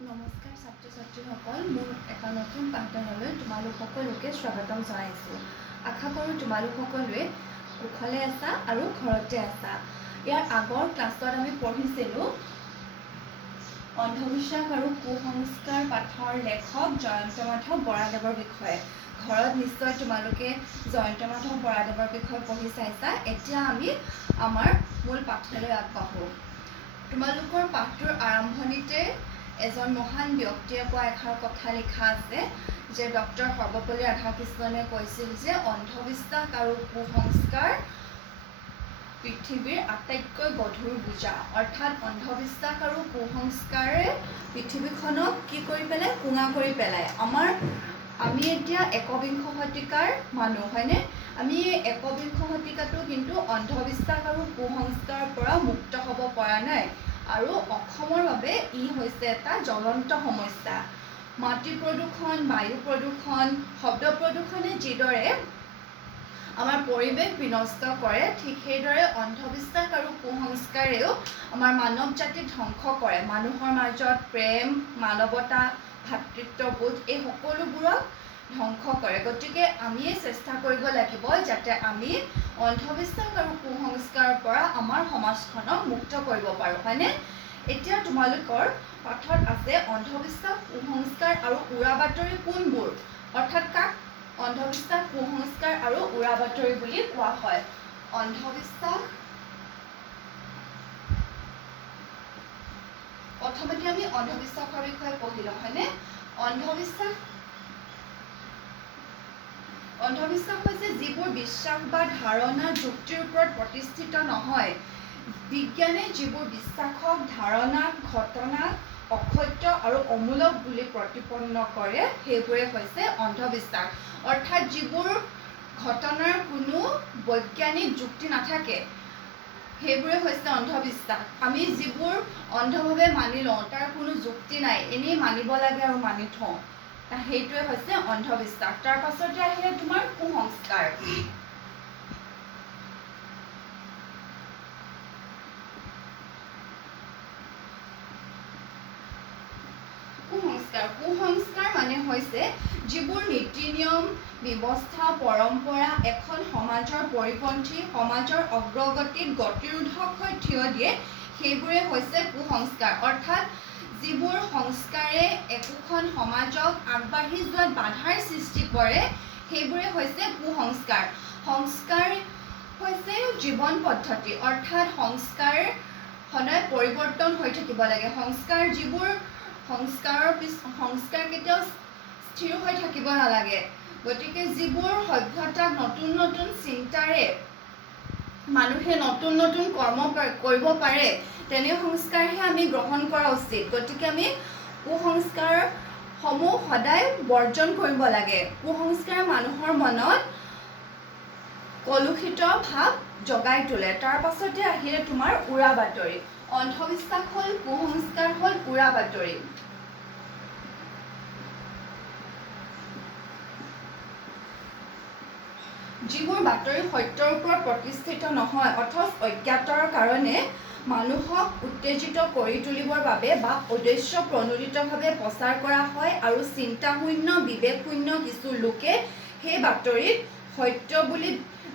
নমস্কাৰ ছাত্ৰ ছাত্ৰীসকল, মোৰ এটা নতুন পাঠদানলৈ তোমালোক সকলোকে স্বাগতম জনাইছোঁ। আশা কৰোঁ তোমালোক সকলোৱে কুশলে আছা আৰু ঘৰতে আছা। ইয়াৰ আগৰ ক্লাছত আমি পঢ়িছিলোঁ অন্ধবিশ্বাস আৰু কুসংস্কাৰ পাঠৰ লেখক জয়ন্ত মাধৱ বৰাদেৱৰ বিষয়ে। ঘৰত নিশ্চয় তোমালোকে জয়ন্ত মাধৱ বৰাদেৱৰ বিষয়ে পঢ়ি চাইছা। এতিয়া আমি আমাৰ মূল পাঠলৈ আগবাঢ়োঁ। তোমালোকৰ পাঠটোৰ আৰম্ভণিতে এজন মহান ব্যক্তিয়ে কোৱা এষাৰ কথা লিখা আছে যে ডক্টৰ সৰ্বপল্লী ৰাধাকৃষ্ণনে কৈছিল যে অন্ধবিশ্বাস আৰু কুসংস্কাৰ পৃথিৱীৰ আটাইতকৈ গধুৰ বোজা। অৰ্থাৎ অন্ধবিশ্বাস আৰু কুসংস্কাৰে পৃথিৱীখনক কি কৰি পেলাই, কোঙা কৰি পেলায়। আমি এতিয়া একবিংশ শতিকাৰ মানুহ, হয়নে? আমি এই একবিংশ শতিকাটো কিন্তু অন্ধবিশ্বাস আৰু কুসংস্কাৰৰ পৰা মুক্ত হ'ব পৰা নাই। আৰু অসমৰ বাবে ই হৈছে এটা জ্বলন্ত সমস্যা। মাটি প্ৰদূষণ, বায়ু প্ৰদূষণ, শব্দ প্ৰদূষণে যিদৰে আমাৰ পৰিৱেশ বিনষ্ট কৰে, ঠিক সেইদৰে অন্ধবিশ্বাস আৰু কুসংস্কাৰেও আমাৰ মানৱ জাতিক ধ্বংস কৰে। মানুহৰ মাজত প্ৰেম, মানৱতা, ভাতৃত্ববোধ এই সকলোবোৰক ধ্বংস কৰে। গতিকে আমিয়ে চেষ্টা কৰিব লাগিব যাতে আমি অন্ধবিশ্বাস আৰু কুসংস্কাৰৰ পৰা আমাৰ সমাজখনক মুক্ত কৰিব পাৰোঁ, হয়নে? এতিয়া তোমালোকৰ পাঠত আছে অন্ধবিশ্বাস, কুসংস্কাৰ আৰু উৰা বাতৰি কোনবোৰ? অৰ্থাৎ কাক অন্ধবিশ্বাস, কুসংস্কাৰ আৰু উৰা বাতৰি বুলি কোৱা হয়? অন্ধবিশ্বাস, প্ৰথমতে আমি অন্ধবিশ্বাসৰ বিষয়ে পঢ়ি লওঁ, হয়নে? অন্ধবিশ্বাস হৈছে যিবোৰ বিশ্বাস বা ধাৰণা যুক্তিৰ ওপৰত প্ৰতিষ্ঠিত নহয়। বিজ্ঞানে যিবোৰ বিশ্বাসক, ধাৰণাক, ঘটনাক অসত্য আৰু অমূলক বুলি প্ৰতিপন্ন কৰে সেইবোৰে হৈছে অন্ধবিশ্বাস। অৰ্থাৎ যিবোৰ ঘটনাৰ কোনো বৈজ্ঞানিক যুক্তি নাথাকে সেইবোৰে হৈছে অন্ধবিশ্বাস। আমি যিবোৰ অন্ধভাৱে মানি লওঁ তাৰ কোনো যুক্তি নাই, এনেই মানিব লাগে আৰু মানি থওঁ, সেইটোৱে হৈছে অন্ধবিশ্বাস। তাৰ পাছতে আহিলে তোমাৰ কুসংস্কাৰ। কুসংস্কাৰ মানে হৈছে যিবোৰ নীতি নিয়ম, ব্যৱস্থা, পৰম্পৰা এখন সমাজৰ পৰিপন্থী, সমাজৰ অগ্ৰগতিত গতিৰোধক হৈ থিয় দিয়ে, সেইবোৰে হৈছে কুসংস্কাৰ। অৰ্থাৎ যিবোৰ সংস্কাৰে একোখন সমাজক আগবাঢ়ি যোৱাত বাধাৰ সৃষ্টি কৰে সেইবোৰে হৈছে কুসংস্কাৰ। সংস্কাৰ হৈছে জীৱন পদ্ধতি। অৰ্থাৎ সংস্কাৰ সদায় পৰিৱৰ্তন হৈ থাকিব লাগে। সংস্কাৰ কেতিয়াও স্থিৰ হৈ থাকিব নালাগে। গতিকে যিবোৰ সভ্যতাক নতুন নতুন চিন্তাৰে মানুহে নতুন নতুন কৰ্ম কৰিব পাৰে তেনে সংস্কাৰহে আমি গ্ৰহণ কৰা উচিত। গতিকে আমি কুসংস্কাৰসমূহ সদায় বৰ্জন কৰিব লাগে। কুসংস্কাৰে মানুহৰ মনত কলুষিত ভাৱ জগাই তোলে। তাৰ পাছতে আহিলে তোমাৰ উৰা বাতৰি। অন্ধবিশ্বাস হ'ল, কুসংস্কাৰ হ'ল উৰা বাতৰি। যিবোৰ বাতৰি সত্যৰ ওপৰত প্ৰতিষ্ঠিত নহয় অথচ অজ্ঞাতৰ কাৰণে মানুহক উত্তেজিত কৰি তুলিবৰ বাবে বা উদ্দেশ্য প্ৰণোদিতভাৱে প্ৰচাৰ কৰা হয় আৰু চিন্তাশূন্য, বিবেকশূন্য কিছু লোকে সেই বাতৰিত সত্য বুলি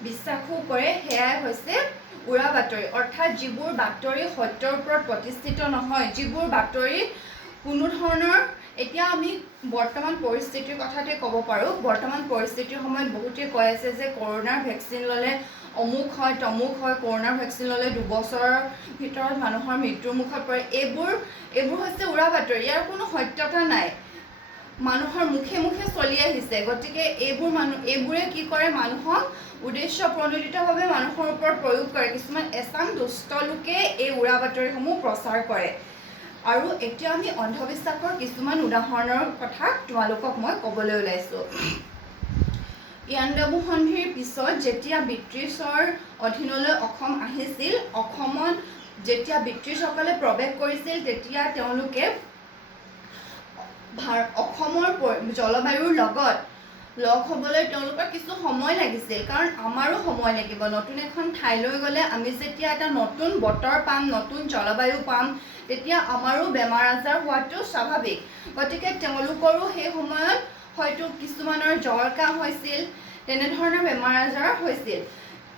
বিশ্বাসো কৰে, সেয়াই হৈছে উৰা বাতৰি। অৰ্থাৎ যিবোৰ বাতৰি সত্যৰ ওপৰত প্ৰতিষ্ঠিত নহয়, যিবোৰ বাতৰিত কোনো ধৰণৰ, এতিয়া আমি বৰ্তমান পৰিস্থিতিৰ কথাতে ক'ব পাৰোঁ। বৰ্তমান পৰিস্থিতিৰ সময়ত বহুতে কৈ আছে যে কৰোণাৰ ভেকচিন ল'লে অমুক হয়, তমুক হয়, কৰোণাৰ ভেকচিন ল'লে 2 বছৰৰ ভিতৰত মানুহৰ মৃত্যুৰ মুখত পৰে। এইবোৰ হৈছে উৰা বাতৰি। ইয়াৰ কোনো সত্যতা নাই, মানুহৰ মুখে মুখে চলি আহিছে। গতিকে এইবোৰে কি কৰে, মানুহক উদ্দেশ্য প্ৰণোদিতভাৱে মানুহৰ ওপৰত প্ৰয়োগ কৰে। কিছুমান এচাম দুষ্ট লোকে এই উৰা বাতৰিসমূহ প্ৰচাৰ কৰে। আৰু এতিয়া আমি অন্ধবিশ্বাসৰ কিছুমান উদাহৰণৰ কথা তোমালোকক মই ক'বলৈ ওলাইছোঁ। ইয়াণ্ডাবু সন্ধিৰ পিছত যেতিয়া ব্ৰিটিছৰ অধীনলৈ অসম আহিছিল, অসমত যেতিয়া ব্ৰিটিছসকলে প্ৰৱেশ কৰিছিল তেতিয়া তেওঁলোকে অসমৰ জলবায়ুৰ লগত লগ হ'বলৈ তেওঁলোকৰ কিছু সময় লাগিছিল, কাৰণ আমাৰো সময় লাগিব। নতুন এখন ঠাইলৈ গ'লে আমি যেতিয়া এটা নতুন বতৰ পাম, নতুন জলবায়ু পাম, তেতিয়া আমাৰো বেমাৰ আজাৰ হোৱাটো স্বাভাৱিক। গতিকে তেওঁলোকৰো সেই সময়ত হয়তো কিছুমানৰ জ্বৰ কাহ হৈছিল, তেনেধৰণৰ বেমাৰ আজাৰ হৈছিল।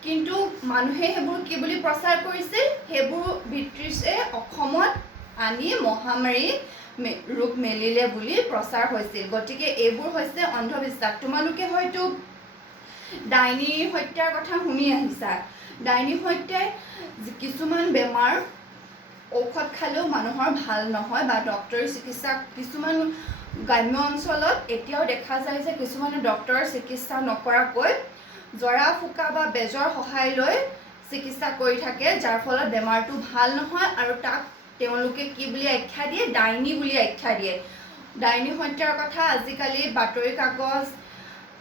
কিন্তু মানুহে সেইবোৰ কি বুলি প্ৰচাৰ কৰিছিল? সেইবোৰ ব্ৰিটিছে অসমত আনি মহামাৰী ৰোগ মেলিলে বুলি প্ৰচাৰ হৈছিল। গতিকে এইবোৰ হৈছে অন্ধবিশ্বাস। তোমালোকে হয়তো ডাইনী হত্যাৰ কথা শুনি আহিছা। ডাইনী হত্যাই কিছুমান বেমাৰ ঔষধ খালেও মানুহৰ ভাল নহয়, বা ডক্তৰী চিকিৎসা কিছুমান গ্ৰাম্য অঞ্চলত এতিয়াও দেখা যায় যে কিছুমানে ডক্তৰৰ চিকিৎসা নকৰাকৈ জৰা ফুকা বা বেজৰ সহায় লৈ চিকিৎসা কৰি থাকে, যাৰ ফলত বেমাৰটো ভাল নহয় আৰু তাক তেওঁলোকে কি বুলি আখ্যা দিয়ে? ডাইনী বুলি আখ্যা দিয়ে। ডাইনী হত্যাৰ কথা আজিকালি বাতৰি কাগজ,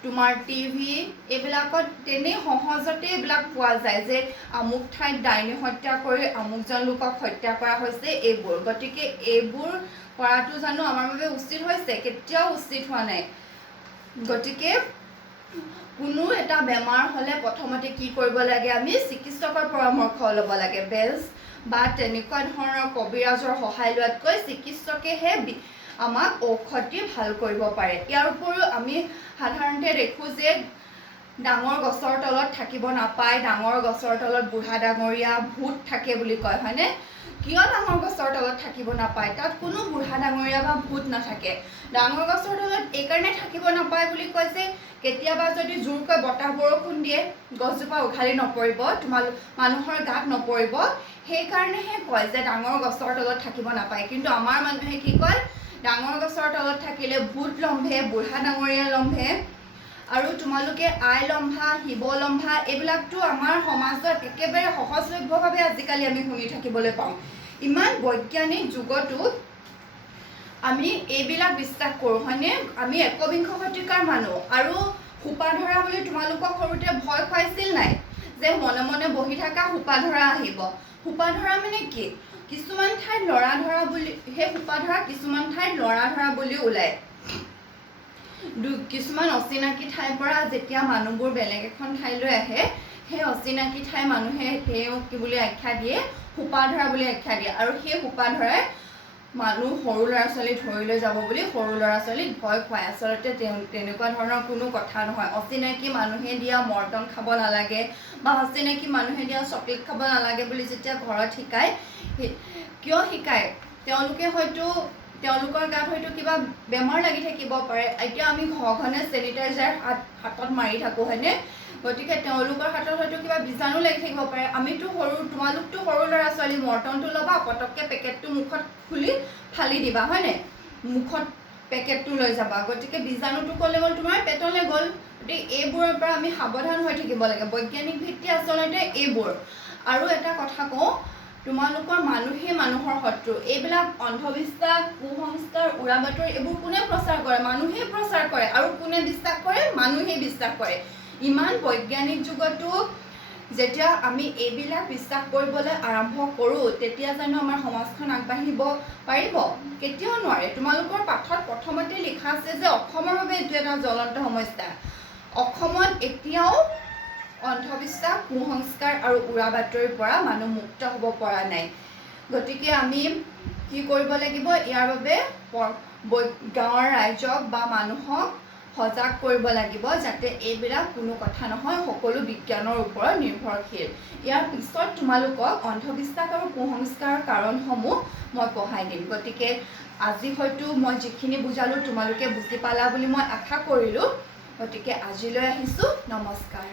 তোমাৰ টিভি এইবিলাকত তেনেই সহজতে এইবিলাক পোৱা যায় যে আমুক ঠাইত ডাইনী হত্যা কৰি আমুকজন লোকক হত্যা কৰা হৈছে এইবোৰ। গতিকে এইবোৰ কৰাটো জানো আমাৰ বাবে উচিত হৈছে? কেতিয়াও উচিত হোৱা নাই। গতিকে কোনো এটা বেমাৰ হ'লে প্ৰথমতে কি কৰিব লাগে? আমি চিকিৎসকৰ পৰামৰ্শ ল'ব লাগে। বেজ বা তেনেকুৱা ধৰণৰ কবিৰাজৰ সহায় লোৱাতকৈ চিকিৎসকেহে আমাক ঔষধ দি ভাল কৰিব পাৰে। ইয়াৰ উপৰিও আমি সাধাৰণতে দেখোঁ যে ডাঙৰ গছৰ তলত থাকিব নাপায়, ডাঙৰ গছৰ তলত বুঢ়া ডাঙৰীয়া ভূত থাকে বুলি কয়, হয়নে? কিয় ডাঙৰ গছৰ তলত থাকিব নাপায়? তাত কোনো বুঢ়া ডাঙৰীয়া বা ভূত নাথাকে। ডাঙৰ গছৰ তলত এইকাৰণে থাকিব নাপায় বুলি কয় যে কেতিয়াবা যদি জোৰকৈ বতাহ বৰষুণ দিয়ে, গছজোপা উঘালি নপৰিব, মানুহৰ গাত নপৰিব, সেইকাৰণেহে কয় যে ডাঙৰ গছৰ তলত থাকিব নাপায়। কিন্তু আমাৰ মানুহে কি কয়? ডাঙৰ গছৰ তলত থাকিলে ভূত লম্ভে, বুঢ়া ডাঙৰীয়া লম্ভে, আৰু তোমালোকে আই লম্ভা, শিৱ লম্ভা এইবিলাকতো আমাৰ সমাজত একেবাৰে সহজলভ্যভাৱে আজিকালি আমি শুনি থাকিবলৈ পাওঁ। ইমান বৈজ্ঞানিক যুগতো আমি এইবিলাক বিশ্বাস কৰোঁ, হয়নে? আমি একবিংশ শতিকাৰ মানুহ। আৰু সোপা ধৰা বুলি তোমালোকক সৰুতে ভয় খুৱাইছিল নাই? যে মনে মনে বহি থকা সোপা ধৰা আহিব। সোপা ধৰা মানে কি? কিছুমান ঠাইত লৰা ধৰা বুলি, সেই সোপা ধৰা কিছুমান ঠাইত লৰা ধৰা বুলি ওলায়। কিছুমান অচিনাকি ঠাইৰ পৰা যেতিয়া মানুহবোৰ বেলেগ এখন ঠাইলৈ আহে, সেই অচিনাকি ঠাই মানুহে তেওঁক কি বুলি আখ্যা দিয়ে? সোপা ধৰা বুলি আখ্যা দিয়ে। আৰু সেই সোপা ধৰাই মানুহ সৰু ল'ৰা ছোৱালী ধৰি লৈ যাব বুলি সৰু ল'ৰা ছোৱালীক ভয় খুৱায়। আচলতে তেনেকুৱা ধৰণৰ কোনো কথা নহয়। অচিনাকি মানুহে দিয়া মৰ্টন খাব নালাগে বা অচিনাকি মানুহে দিয়া চকলেট খাব নালাগে বুলি যেতিয়া ঘৰত শিকায়, কিয় শিকায়? তেওঁলোকে হয়তো তেওঁলোকৰ গাত হয়তো কিবা বেমাৰ লাগি থাকিব পাৰে। এতিয়া আমি ঘনে চেনিটাইজাৰ হাতত মাৰি থাকোঁ, হয়নে? গতিকে তেওঁলোকৰ হাতত হয়তো কিবা বীজাণু লাগি থাকিব পাৰে। তোমালোকতো সৰু ল'ৰা ছোৱালী, মৰ্টনটো ল'বা, পটককৈ পেকেটটো মুখত খুলি ফালি দিবা, হয়নে? মুখত পেকেটটো লৈ যাবা। গতিকে বীজাণুটো ক'লে গ'ল তোমাৰ পেটলৈ গ'ল। গতিকে এইবোৰৰ পৰা আমি সাৱধান হৈ থাকিব লাগে। বৈজ্ঞানিক ভিত্তি আচলতে এইবোৰ। আৰু এটা কথা কওঁ, তোমালোকৰ মানুহে মানুহৰ শত্ৰু। এইবিলাক অন্ধবিশ্বাস, কুসংস্কাৰ, উৰা বাতৰি এইবোৰ কোনে প্ৰচাৰ কৰে? মানুহেই প্ৰচাৰ কৰে। আৰু কোনে বিশ্বাস কৰে? মানুহেই বিশ্বাস কৰে। ইমান বৈজ্ঞানিক যুগতো যেতিয়া আমি এইবিলাক বিশ্বাস কৰিবলৈ আৰম্ভ কৰোঁ, তেতিয়া জানো আমাৰ সমাজখন আগবাঢ়িব পাৰিব? কেতিয়াও নোৱাৰে। তোমালোকৰ পাঠত প্ৰথমতে লিখা আছে যে অসমৰ বাবে এইটো এটা জ্বলন্ত সমস্যা। অসমত এতিয়াও অন্ধবিশ্বাস, কুসংস্কাৰ আৰু উৰা বাতৰিৰ পৰা মানুহ মুক্ত হ'ব পৰা নাই। গতিকে আমি কি কৰিব লাগিব? ইয়াৰ বাবে গাঁৱৰ ৰাইজক বা মানুহক সজাগ কৰিব লাগিব, যাতে এইবিলাক কোনো কথা নহয়, সকলো বিজ্ঞানৰ ওপৰত নিৰ্ভৰশীল। ইয়াৰ পিছত তোমালোকক অন্ধবিশ্বাস আৰু কুসংস্কাৰৰ কাৰণসমূহ মই পঢ়াই দিম। গতিকে আজি হয়তো মই যিখিনি বুজালোঁ তোমালোকে বুজি পালা বুলি মই আশা কৰিলোঁ। গতিকে আজিলৈ আহিছোঁ। নমস্কাৰ।